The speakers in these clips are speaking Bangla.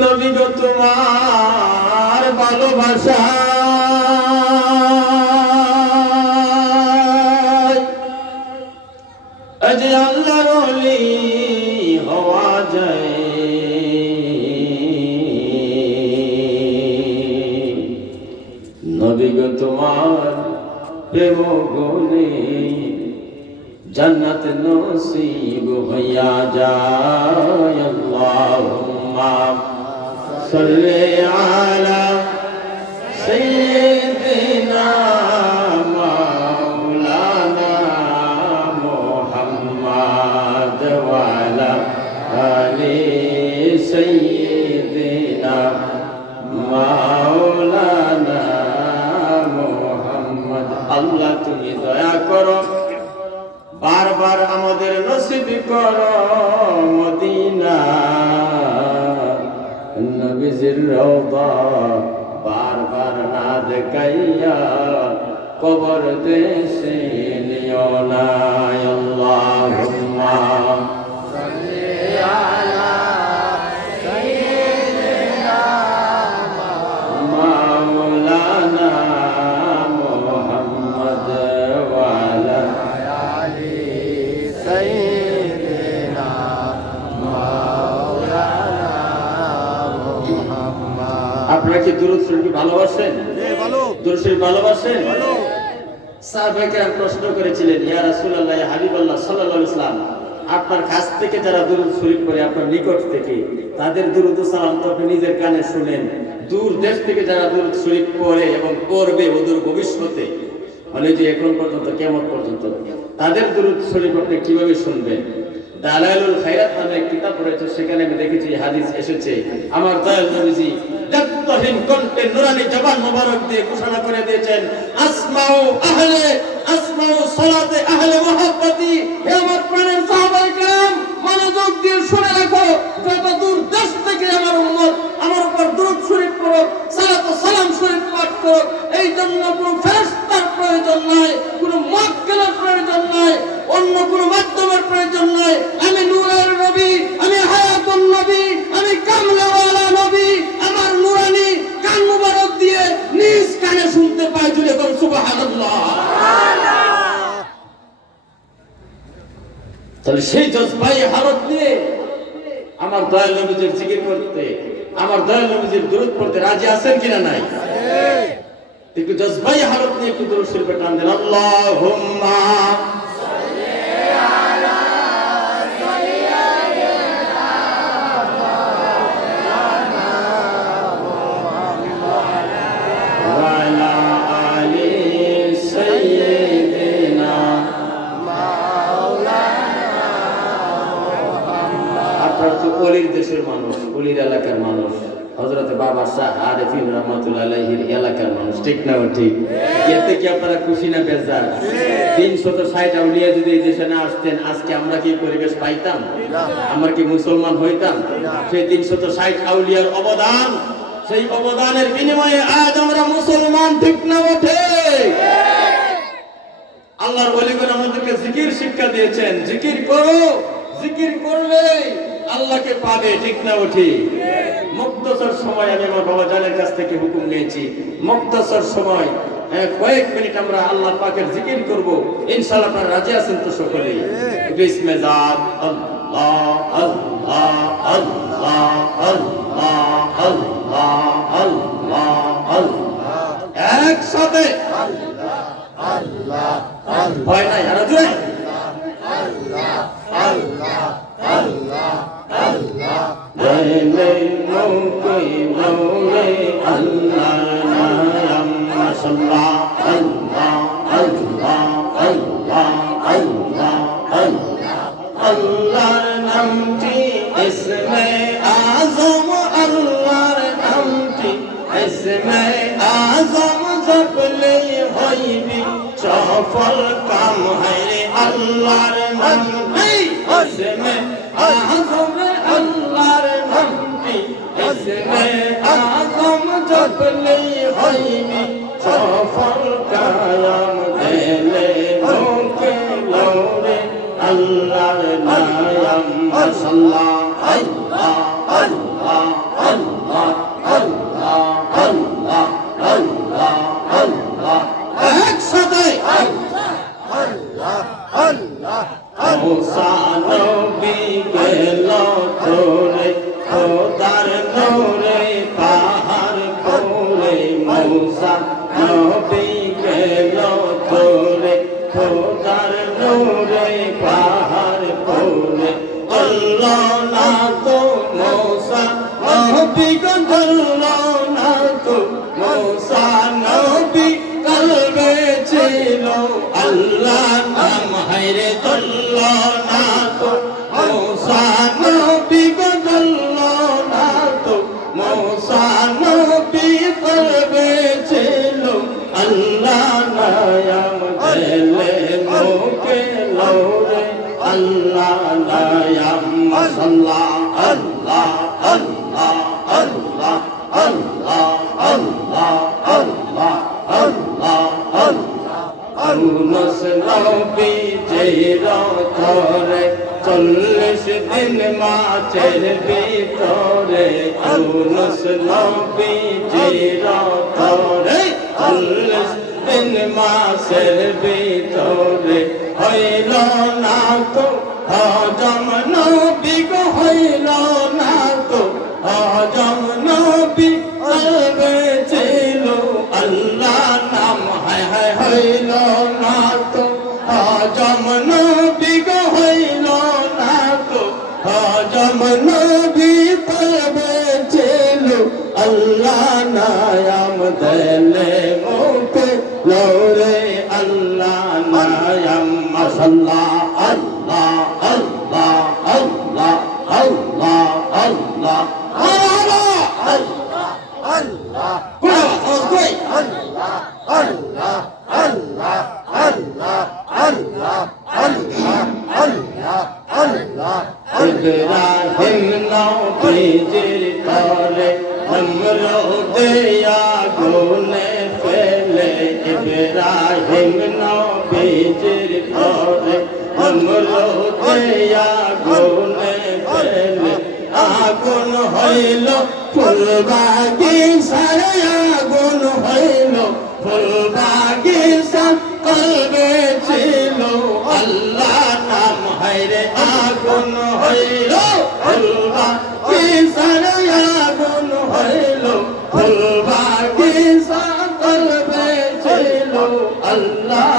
নবী গো তোমার ভালোবাসা যে আল্লাহর ওলি হওয়া যায়। নবী গো তোমার প্রেম গুণে জান্নাত নসিব হইয়া যায়। আল্লাহুম্মা সাল্লি আলা সাইয়্যিদিনা মাওলানা মুহাম্মদ ওয়া আলা আলি সাইয়্যিদিনা মাওলানা মুহাম্মদ। আল্লাহ তুমি দয়া করো, বারবার আমাদের নসিব করো মদিনা নবীজির রওজা, বারবার না দেখাইয়া কবর দেশে নিও না। আল্লাহুম্মা সাল্লি আলা সাইয়্যিদিনা মাওলানা মুহাম্মদ ওয়া আলা আলি সাইয়্যিদিনা মাওলানা মুহাম্মদ। আপনারা কি দুরূদ শরীফ ভালোবাসেন? দুরূদ শরীফ ভালোবাসেন? সাহাবায়ে কেরাম প্রশ্ন করেছিলেন, ইয়া রাসূলুল্লাহ, ইয়া হাবিবাল্লাহ সাল্লাল্লাহু আলাইহি ওয়াসাল্লাম, আপনার কাছ থেকে যারা দুরূদ শরীফ পড়ে, আপনার নিকট থেকে তাদের দুরূদ ও সালাম তো আপনি নিজের কানে শুনেন, দূর দেশ থেকে যারা দুরূদ শরীফ পড়ে এবং পড়বে অদূর ভবিষ্যতে, মানে যে এখন পর্যন্ত কিয়ামত পর্যন্ত, তাদের দুরূদ শরীফ আপনি কিভাবে শুনবেন? দালাইলুল খায়রাত নামে এক কিতাব পড়েছে, সেখানে আমি দেখেছি হাদিস এসেছে, আমার দয়াল নবীজি দাত্তহীন কণ্ঠে নুরানি জবান মোবারক দিয়ে ঘোষণা করে দিয়েছেন, আসমাউ সালাতে আহলে মুহাব্বতি। হে আমার প্রাণের সাহাবায়ে কেরাম, মনোযোগ দিয়ে শুনে রাখো, যত দূর দেশ থেকে আমার উম্মত আমার উপর দুরূদ শরীফ পড়ো, সালাত ও সালাম শরীফ পাঠ করো, এই জন্য কোনো ফেরেশতার প্রয়োজন নাই, কোনো মুয়াক্কিলের প্রয়োজন নাই, অন্য কোনো মাধ্যমের প্রয়োজন নাই। আমি নূরের নবী, আমি হায়াতুন নবী, আমি কামলাওয়ালা নবী, আমার নুরানি কান মুবারক দিয়ে নিজ কানে শুনতে পাই। জুড়ে কোন সুবহানাল্লাহ। তাহলে সেই জজবাই হালত নিয়ে আমার দয়াল নবীজির জিকির করতে, আমার দয়াল নবীজির দুরূদ পড়তে রাজি আছেন কিনা? নাই। একটু জজবাই হালত নিয়ে একটু দুরূদ শরীফে টান দেন। আল্লাহুম্মা অলির দেশের মানুষ, অলির এলাকার মানুষ, হযরত বাবা শাহ আরিফিন রাহমাতুল্লাহ আলাইহির এলাকার মানুষ, ঠিক না? ঠিক। এতে কি আপনারা খুশি না বেজার? 360 আউলিয়া যদি এই দেশে না আসতেন, আজকে আমরা কি পরিবেশ পাইতাম? আমরা কি মুসলমান হইতাম? সেই 360 আউলিয়ার অবদান, সেই অবদানের বিনিময়ে আজ আমরা মুসলমান, ঠিক না? ঠিক। আল্লাহর ওলিগণ আমাদেরকে জিকির শিক্ষা দিয়েছেন, জিকির করো, জিকির করলে আল্লাহকে পাবে, ঠিক না? ঠিক। মুক্তসর সময় আমি আমার বাবা জানের কাছ থেকে হুকুম নিয়েছি, মুক্তসর সময় কয়েক মিনিট আমরা আল্লাহ পাকের জিকির করব, ইনশাআল্লাহ। আপনারা রাজি আছেন তো সকলেই? বিসমিল্লাহ, আল্লাহ আল্লাহ আল্লাহ আল্লাহ আল্লাহ আল্লাহ আল্লাহ, একসাথে আল্লাহ আল্লাহ আল্লাহ, ভয় নাই, আর জোরে আল্লাহ আল্লাহ আল্লাহ আল্লাহ, বলে নৌকে নৌরে আল্লাহ নাম মাশাআল্লাহ, আল্লাহ আল্লাহ আল্লাহ আল্লাহ আল্লাহ, আল্লাহর নামটি ইসমে আযম, আল্লাহর নামটি ইসমে আযম, জপলে হইবি সফল কাম, হয় আল্লাহর নামটি ইসমে আযম, আল্লাহর নামটি ইসমে আযম, জপলে হইবি সফল কাম, দিলে মুখে লৌরে আল্লাহর নাম মাশাআল্লাহ, আল্লাহ আল্লাহ আল্লাহ। মৌসা নবী গন্ধলো না তো মৌসা নবী কলবে ছিল আল্লাহ নাম হায়রে দল্লো না তো মৌসা নবী গন্ধলো না তো মৌসা নবী কলবে ছিল আল্লাহ নাম দিলে মুকে লৌরে আল্লাহ নাম মশাল্লা আল্লাহ আল্লাহ আল্লাহ আল্লাহ আল্লাহ আল্লাহ আল্লাহ আল্লাহ আল্লাহ নবী জেরা করে 40 দিন মাঝের ভিতরে আল্লাহ নবী জেরা করে 40 দিন মাসের ভিতরে হইল না তো হজম নবী গো হইল না তো হজম নবী কলবে ছিল আল্লাহ নাম হায় হায় হইল না তো হজম নবী গো হইল না তো হজম নবী কলবে ছিল আল্লাহ নাম দিলে মুকে লৌরে আল্লাহ নাম মাশাআল্লাহ আল্লাহ আল্লাহ আল্লাহ আল্লাহ আল্লাহ আল্লাহ আল্লাহ আল্লাহ আল্লাহ আল্লাহ আল্লাহ আল্লাহ আল্লাহ আল্লাহ আল্লাহ আল্লাহ ইব্রাহিম নবীজির তরে নমরুদে আগুনে ফেলে ইব্রাহিম নবীজির তরে নমরুদে আগুনে ফেলে আগুন হইল ফুলবাগিচার আগুন হইল ফুলবাগিচা কলবে ছিল আল্লাহ নাম হায়রে আগুন হইল ফুলবাগিচার আগুন হইল ফুলবাগিচা কলবে ছিল আল্লাহ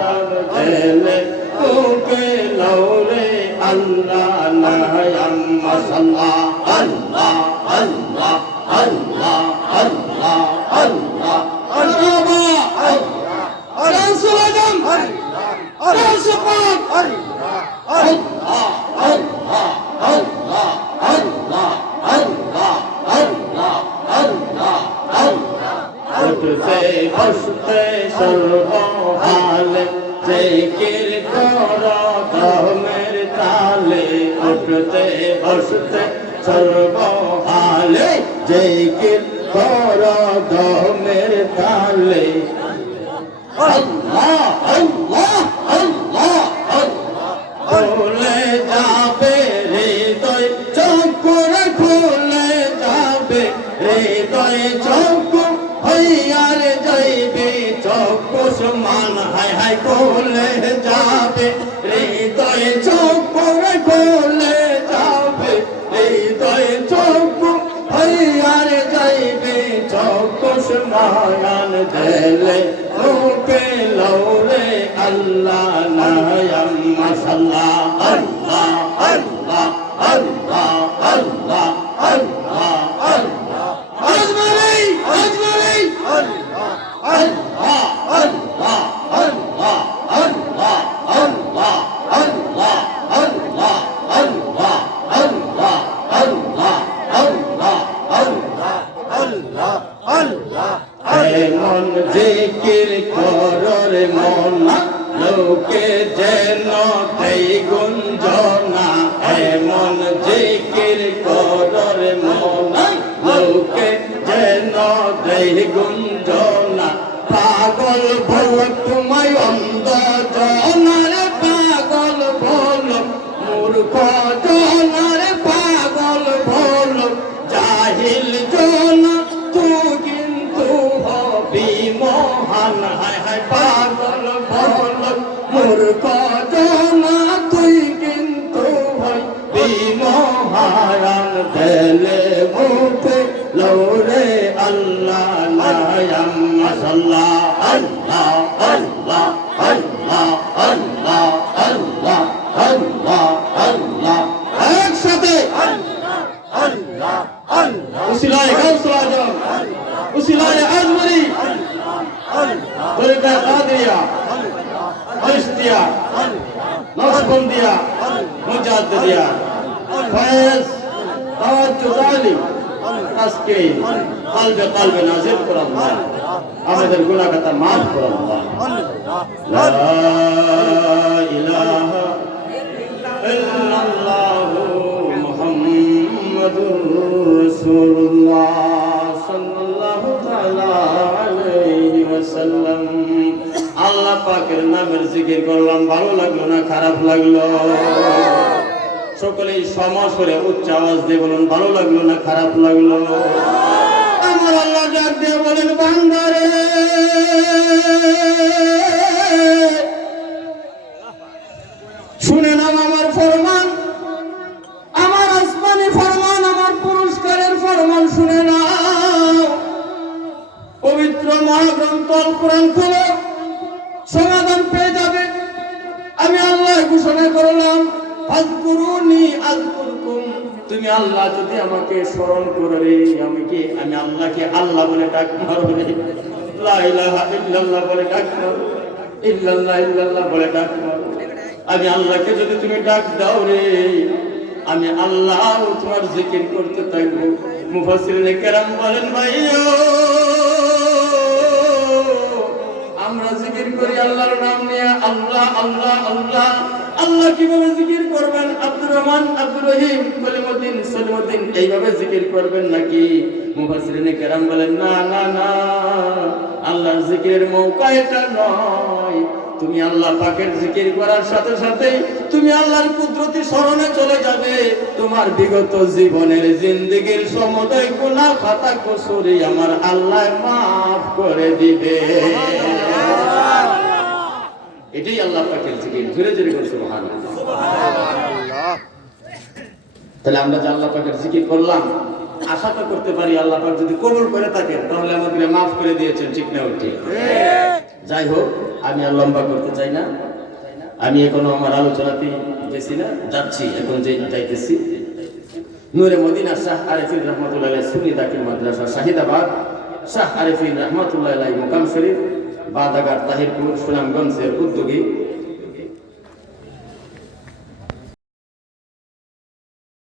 নাম দিলে মুকে লৌরে আল্লাহ নাম মাশাআল্লাহ আল্লাহ আল্লাহ আল্লাহ আল্লাহ আল্লাহ আল্লাহ রাসূল আজম রাসূল পাক আল্লাহ আল্লাহ আল্লাহ আল্লাহ আল্লাহ আল্লাহ আল্লাহ আল্লাহ আল্লাহ উঠতে বসতে সর্বহালে জিকির করো ধর্মের তালে উঠতে বসতে সর্বহালে জিকির করো ধর্মের তালে আল্লাহ আল্লাহ আল্লাহ আল্লাহ খুলে যাবে হৃদয় চক্র খুলে যাবে হৃদয় চক্র হইয়ার যাইবে চক্র সমান হায় হায় খুলে যাবে হৃদয় চক্র খুলে যাবে হৃদয় চক্র হইয়ার যাইবে চক্র সমান দিলে মুকে লৌরে আল্লাহ নাম মাশাআল্লাহ আল্লাহ আল্লাহ আল্লাহ আল্লাহ আল্লাহ আল্লাহ আজমারি আজমারি আল্লাহ আল্লাহ আল্লাহ আল্লাহ আল্লাহ আল্লাহ আল্লাহ আল্লাহ আল্লাহ আল্লাহ আল্লাহ আল্লাহ আল্লাহ আল্লাহ আল্লাহ এমন জিকির করর মনা লোকে যেন দেই গুঞ্জনা এমন জিকির করর মনা লোকে যেন দেই গুঞ্জনা পাগল ভল তোমায় অন্ধ জনারে পাগল ভল মূর্খ জনারে পাগল ভল জাহিল জনা মহান হায় হায় পাগল ভল মূর্খ জনা তুই কিন্তু হইবি মহান দিলে মুকে লৌরে আল্লাহ নাম মাশাআল্লাহ আল্লাহ আল্লাহ আল্লাহ আল্লাহ আল্লাহ আল্লাহ আল্লাহ একসাথে আল্লাহ আল্লাহ জালিম আজকে কলবে কলবে নাজিল করুন আল্লাহ, আমাদের গুনাহ খাতা maaf করুন আল্লাহ। লা ইলাহা ইল্লাল্লাহু মুহাম্মাদুর রাসূলুল্লাহ সাল্লাল্লাহু তাআলা আলাইহি ওয়াসাল্লাম। আল্লাহ পাকের নামের জিকির করলাম, ভালো লাগলো না খারাপ লাগলো? সকলেই সমস্বরে উচ্চ আওয়াজ দিয়ে বলুন, ভালো লাগলো না খারাপ লাগলো? আমার আল্লাহ ডাক দিয়ে বলেন, বান্দারে শুনে নাও আমার ফরমান, আমার আসমানি ফরমান, আমার পুরস্কারের ফরমান শুনে নাও। পবিত্র মহাগ্রন্থ আল কোরআন খোলো, সমাধান পেয়ে যাবে। আমি আল্লাহ ঘোষণা করলাম, আযকুরুনি আযকুরকুম, তুমি আল্লাহ যদি আমাকে স্মরণ করবে, আমি আল্লাহকে আল্লাহ বলে ডাক মারবে, লা ইলাহা ইল্লাল্লাহ বলে ডাক মারবে, ইল্লাল্লাহ ইল্লাল্লাহ বলে ডাক মারবে। আমি আল্লাহকে যদি তুমি ডাক দাও রে, আমি আল্লাহ তোমার জিকির করতে থাকবো। মুফাসসিরিনে কেরাম বলেন, ভাইও আমরা জিকির করি আল্লাহর নাম নিয়ে, আল্লাহ আল্লাহ আল্লাহ। আল্লাহ কিভাবে জিকির করবেন? আব্দুর রহমান, আব্দুর রহিম, কলিমুদ্দিন, সলিমুদ্দিন এইভাবে জিকির করবেন নাকি? মুফাসসিরিনে কেরাম বলেন, না না না, আল্লাহর জিকিরের মৌকা এটা নয়। তুমি আল্লাহ পাকের জিকির করার সাথে সাথে তুমি আল্লাহর কুদরতি স্মরণে চলে যাবে। তোমার বিগত জীবনের জিন্দেগীর সমুদয় গুনাহ খাতা কসুরি আমার আল্লাহ maaf করে দিবে। এটাই আল্লাহ পাকের জিকির। ধীরে ধীরে করে সুবহানাল্লাহ। তাহলে আমরা যে আল্লাহ পাকের জিকির করলাম, আশা তো করতে পারি আল্লাহ পাক যদি কবুল করে থাকেন তাহলে আমাদের maaf করে দিয়েছেন, ঠিক না? ওঠে। যাই হোক, আমি আর লম্বা করতে চাই না। আমি এখনো আমার আলোচনাতে গেছি না, যাচ্ছি, এখন যাইতেছি। নূরে মদিনা শাহ আরিফিন রহমাতুল্লাহ আলাইহি সুন্নি দাখিল মাদ্রাসা শাহিদাবাদ, শাহ আরিফিন রহমাতুল্লাহ আলাইহি মুকাম শরীফ, বাদাগার তাহিরপুর, সুনামগঞ্জের উদ্যোগী